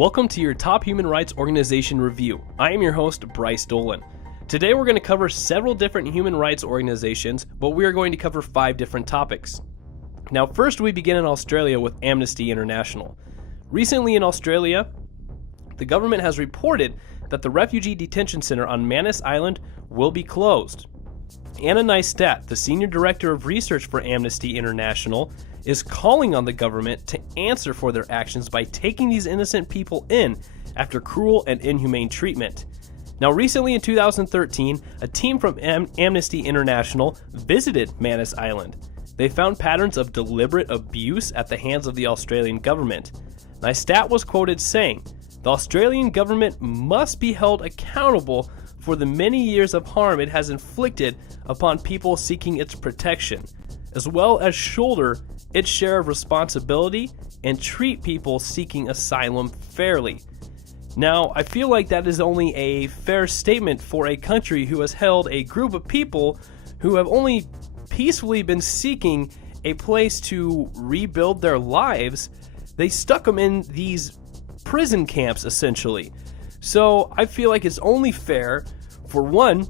Welcome to your Top Human Rights Organization Review. I am your host, Bryce Dolan. Today we're going to cover several different human rights organizations, but we are going to cover 5 different topics. Now first we begin in Australia with Amnesty International. Recently in Australia, the government has reported that the refugee detention center on Manus Island will be closed. Anna Neistat, the Senior Director of Research for Amnesty International, is calling on the government to answer for their actions by taking these innocent people in after cruel and inhumane treatment. Now recently in 2013, a team from Amnesty International visited Manus Island. They found patterns of deliberate abuse at the hands of the Australian government. Neistat was quoted saying, "The Australian government must be held accountable for the many years of harm it has inflicted upon people seeking its protection, as well as shoulder its share of responsibility and treat people seeking asylum fairly." Now, I feel like that is only a fair statement for a country who has held a group of people who have only peacefully been seeking a place to rebuild their lives. They stuck them in these prison camps, essentially. So I feel like it's only fair for one,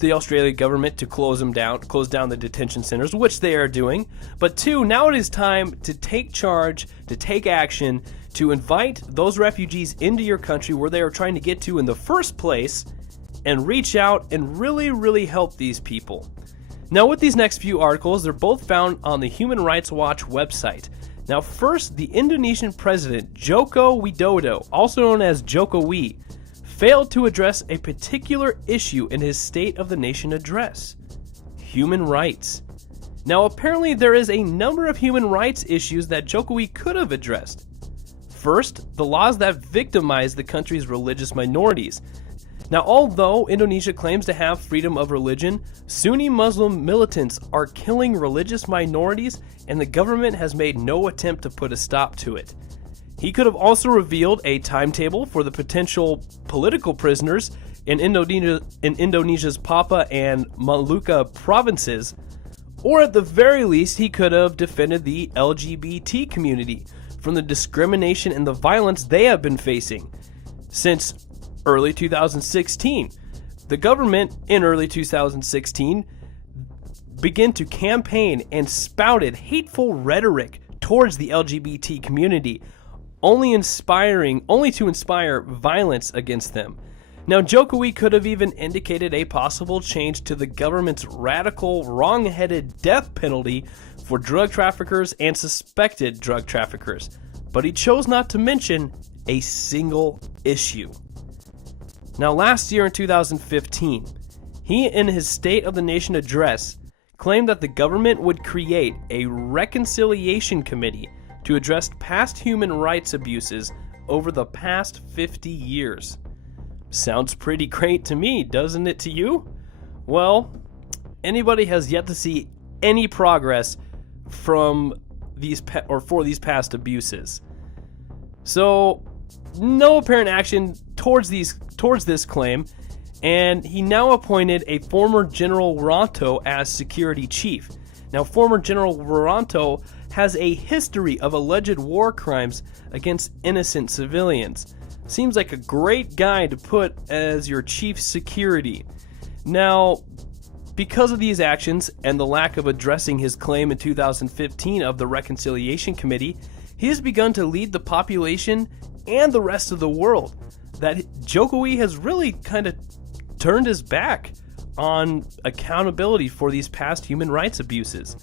the Australian government to close down the detention centers, which they are doing. But two, now it is time to take charge, to take action, to invite those refugees into your country where they are trying to get to in the first place, and reach out and really help these people. Now with these next few articles, they're both found on the Human Rights Watch website. Now first, the Indonesian president Joko Widodo, also known as Jokowi, failed to address a particular issue in his State of the Nation address: human rights. Now apparently there is a number of human rights issues that Jokowi could have addressed. First, the laws that victimize the country's religious minorities. Now although Indonesia claims to have freedom of religion, Sunni Muslim militants are killing religious minorities, and the government has made no attempt to put a stop to it. He could have also revealed a timetable for the potential political prisoners in Indonesia's Papua and Maluku provinces, or at the very least he could have defended the LGBT community from the discrimination and the violence they have been facing since early 2016. The government in early 2016 began to campaign and spouted hateful rhetoric towards the LGBT community, only to inspire violence against them. Now, Jokowi could have even indicated a possible change to the government's radical, wrong-headed death penalty for drug traffickers and suspected drug traffickers, but he chose not to mention a single issue. Now, last year in 2015, he, in his State of the Nation address, claimed that the government would create a reconciliation committee to address past human rights abuses over the past 50 years. Sounds pretty great to me, doesn't it to you? Well, anybody has yet to see any progress from these for these past abuses. So, no apparent action towards this claim, and he now appointed a former General Wiranto as security chief. Now, former General Wiranto has a history of alleged war crimes against innocent civilians. Seems like a great guy to put as your chief security. Now, because of these actions and the lack of addressing his claim in 2015 of the Reconciliation Committee, he has begun to lead the population and the rest of the world that Jokowi has really kind of turned his back on accountability for these past human rights abuses.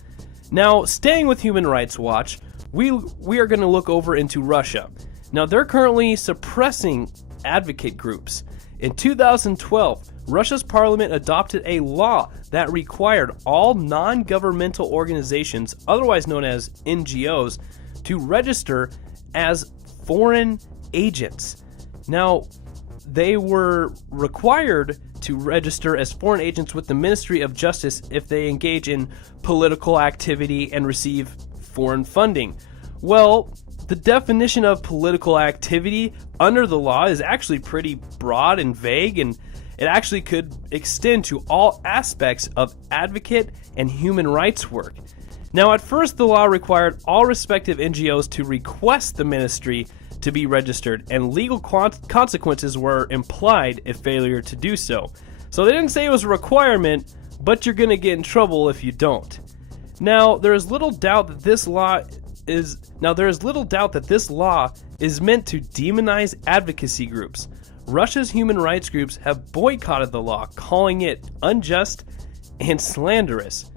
Now, staying with Human Rights Watch, we are going to look over into Russia. Now, they're currently suppressing advocate groups. In 2012, Russia's parliament adopted a law that required all non-governmental organizations, otherwise known as NGOs, to register as foreign agents. Now, they were required to register as foreign agents with the Ministry of Justice if they engage in political activity and receive foreign funding. Well, the definition of political activity under the law is actually pretty broad and vague, and it actually could extend to all aspects of advocate and human rights work. Now, at first, the law required all respective NGOs to request the ministry to be registered, and legal consequences were implied if failure to do so. So they didn't say it was a requirement, but you're going to get in trouble if you don't. Now, there is little doubt that this law is meant to demonize advocacy groups. Russia's human rights groups have boycotted the law, calling it unjust and slanderous.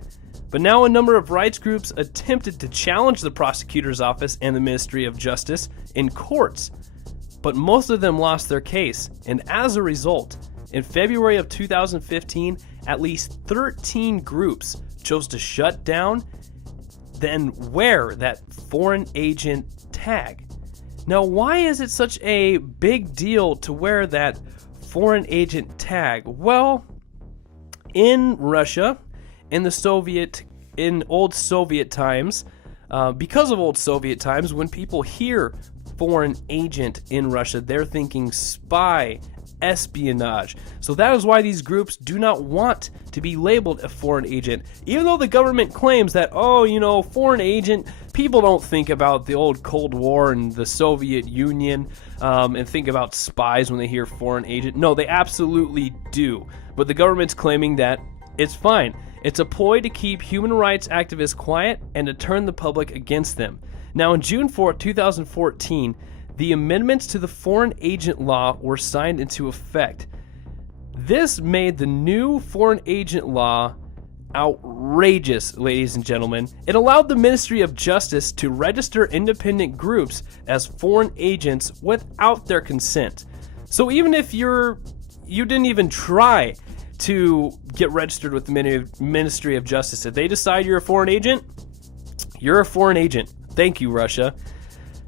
But now a number of rights groups attempted to challenge the prosecutor's office and the Ministry of Justice in courts, but most of them lost their case, and as a result, in February of 2015, at least 13 groups chose to shut down, then wear that foreign agent tag. Now, why is it such a big deal to wear that foreign agent tag? Well, in Russia, in old Soviet times, because of old Soviet times, when people hear foreign agent in Russia, they're thinking spy, espionage. So that is why these groups do not want to be labeled a foreign agent, even though the government claims that, foreign agent, people don't think about the old Cold War and the Soviet Union and think about spies when they hear foreign agent. No, they absolutely do. But the government's claiming that it's fine. It's a ploy to keep human rights activists quiet and to turn the public against them. Now, on June 4, 2014, the amendments to the foreign agent law were signed into effect. This made the new foreign agent law outrageous, ladies and gentlemen. It allowed the Ministry of Justice to register independent groups as foreign agents without their consent. So even if you didn't even try to get registered with the Ministry of Justice, if they decide you're a foreign agent, you're a foreign agent. Thank you, Russia.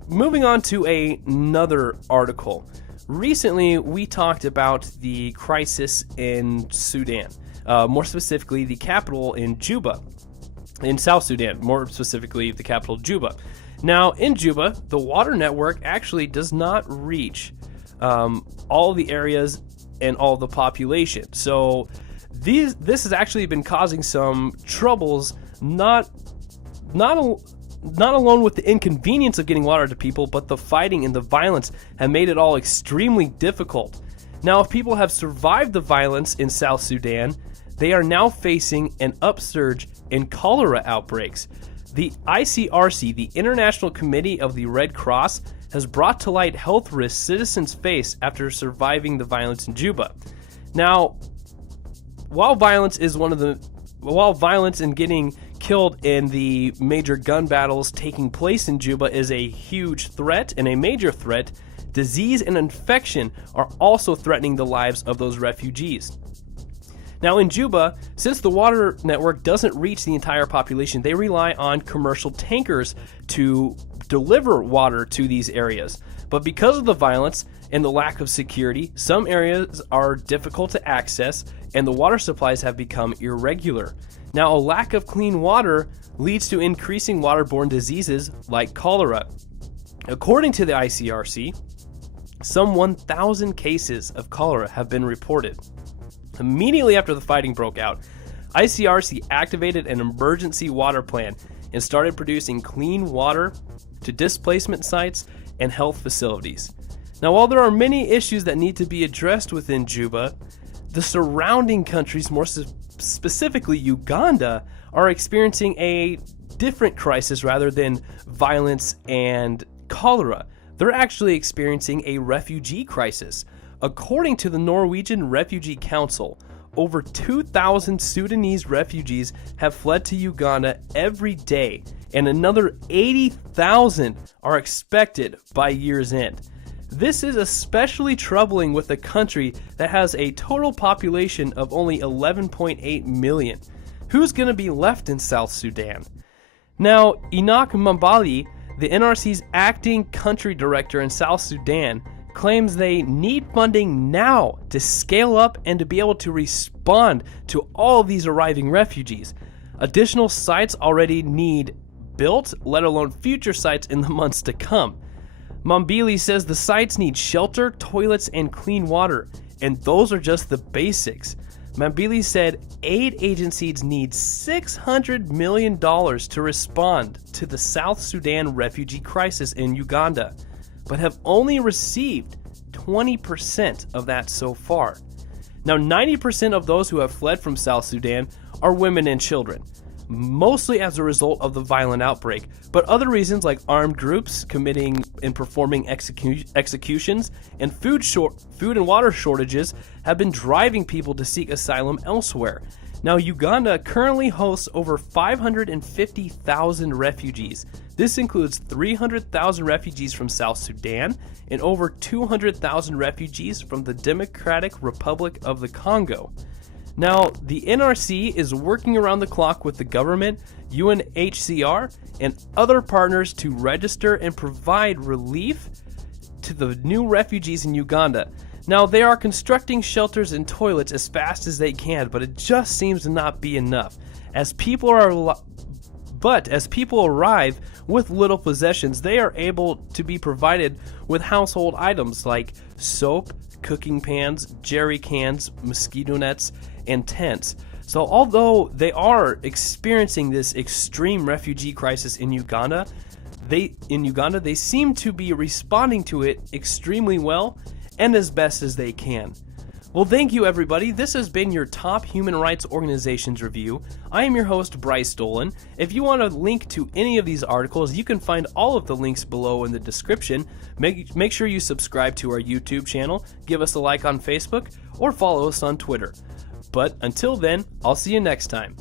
Moving on to another article. Recently, we talked about the crisis in Sudan, more specifically the capital in Juba, in South Sudan, more specifically the capital Juba. Now, in Juba, the water network actually does not reach all the areas and all the population. So this has actually been causing some troubles, not alone with the inconvenience of getting water to people, but the fighting and the violence have made it all extremely difficult. Now, if people have survived the violence in South Sudan, they are now facing an upsurge in cholera outbreaks. The ICRC, the International Committee of the Red Cross, has brought to light health risks citizens face after surviving the violence in Juba. Now, while violence and getting killed in the major gun battles taking place in Juba is a huge threat and a major threat, disease and infection are also threatening the lives of those refugees. Now in Juba, since the water network doesn't reach the entire population, they rely on commercial tankers to deliver water to these areas. But because of the violence and the lack of security, some areas are difficult to access and the water supplies have become irregular. Now, a lack of clean water leads to increasing waterborne diseases like cholera. According to the ICRC, some 1,000 cases of cholera have been reported. Immediately after the fighting broke out, ICRC activated an emergency water plan and started producing clean water to displacement sites and health facilities. Now, while there are many issues that need to be addressed within Juba, the surrounding countries, more specifically Uganda, are experiencing a different crisis rather than violence and cholera. They're actually experiencing a refugee crisis. According to the Norwegian Refugee Council, over 2,000 Sudanese refugees have fled to Uganda every day, and another 80,000 are expected by year's end. This is especially troubling with a country that has a total population of only 11.8 million. Who's going to be left in South Sudan? Now, Enoch Mambali, the NRC's acting country director in South Sudan, claims they need funding now to scale up and to be able to respond to all of these arriving refugees. Additional sites already need built, let alone future sites in the months to come. Mambili says the sites need shelter, toilets, and clean water, and those are just the basics. Mambili said aid agencies need $600 million to respond to the South Sudan refugee crisis in Uganda. but have only received 20% of that so far. Now, 90% of those who have fled from South Sudan are women and children, mostly as a result of the violent outbreak, but other reasons like armed groups committing and performing executions and food and water shortages have been driving people to seek asylum elsewhere. Now, Uganda currently hosts over 550,000 refugees. This includes 300,000 refugees from South Sudan and over 200,000 refugees from the Democratic Republic of the Congo. Now, the NRC is working around the clock with the government, UNHCR, and other partners to register and provide relief to the new refugees in Uganda. Now, they are constructing shelters and toilets as fast as they can, but it just seems to not be enough. As people arrive with little possessions, they are able to be provided with household items like soap, cooking pans, jerry cans, mosquito nets, and tents. So although they are experiencing this extreme refugee crisis in Uganda, they seem to be responding to it extremely well and as best as they can. Well, thank you everybody. This has been your top human rights organizations review. I am your host, Bryce Dolan. If you want a link to any of these articles, you can find all of the links below in the description. Make sure you subscribe to our YouTube channel, give us a like on Facebook, or follow us on Twitter. But until then, I'll see you next time.